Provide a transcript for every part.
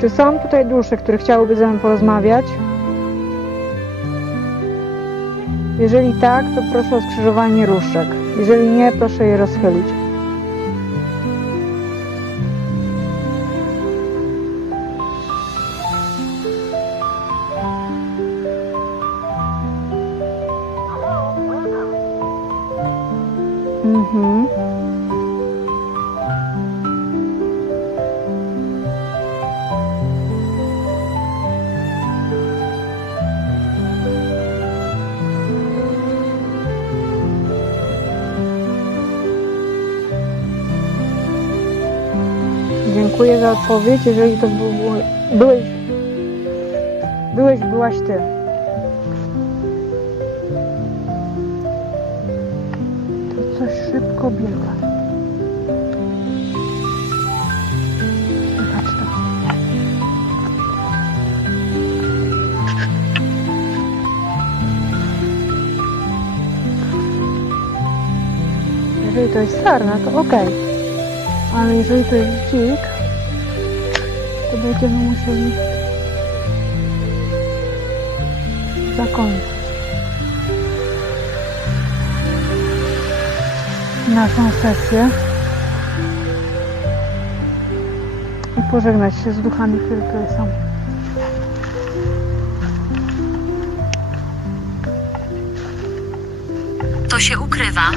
Czy są tutaj dusze, które chciałyby ze mną porozmawiać? Jeżeli tak, to proszę o skrzyżowanie różdżek. Jeżeli nie, proszę je rozchylić. Mhm. Dziękuję za odpowiedź. Jeżeli to był, byłeś, byłeś, byłaś ty. To coś szybko biega. To. Jeżeli to jest sarna, to okej. Ale jeżeli to jest dzik, będziemy musieli zakończyć naszą sesję i pożegnać się z duchami, które są. To się ukrywa.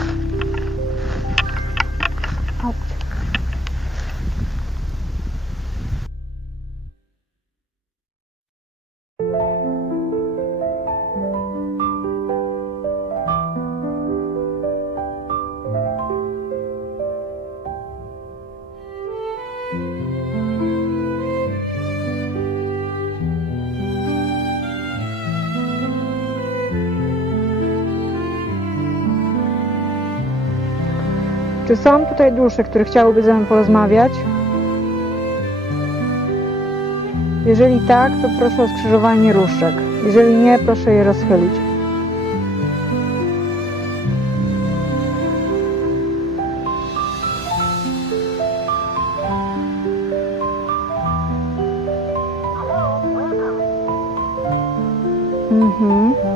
Czy są tutaj dusze, które chciałyby ze mną porozmawiać? Jeżeli tak, to proszę o skrzyżowanie różdżek. Jeżeli nie, proszę je rozchylić. Mhm.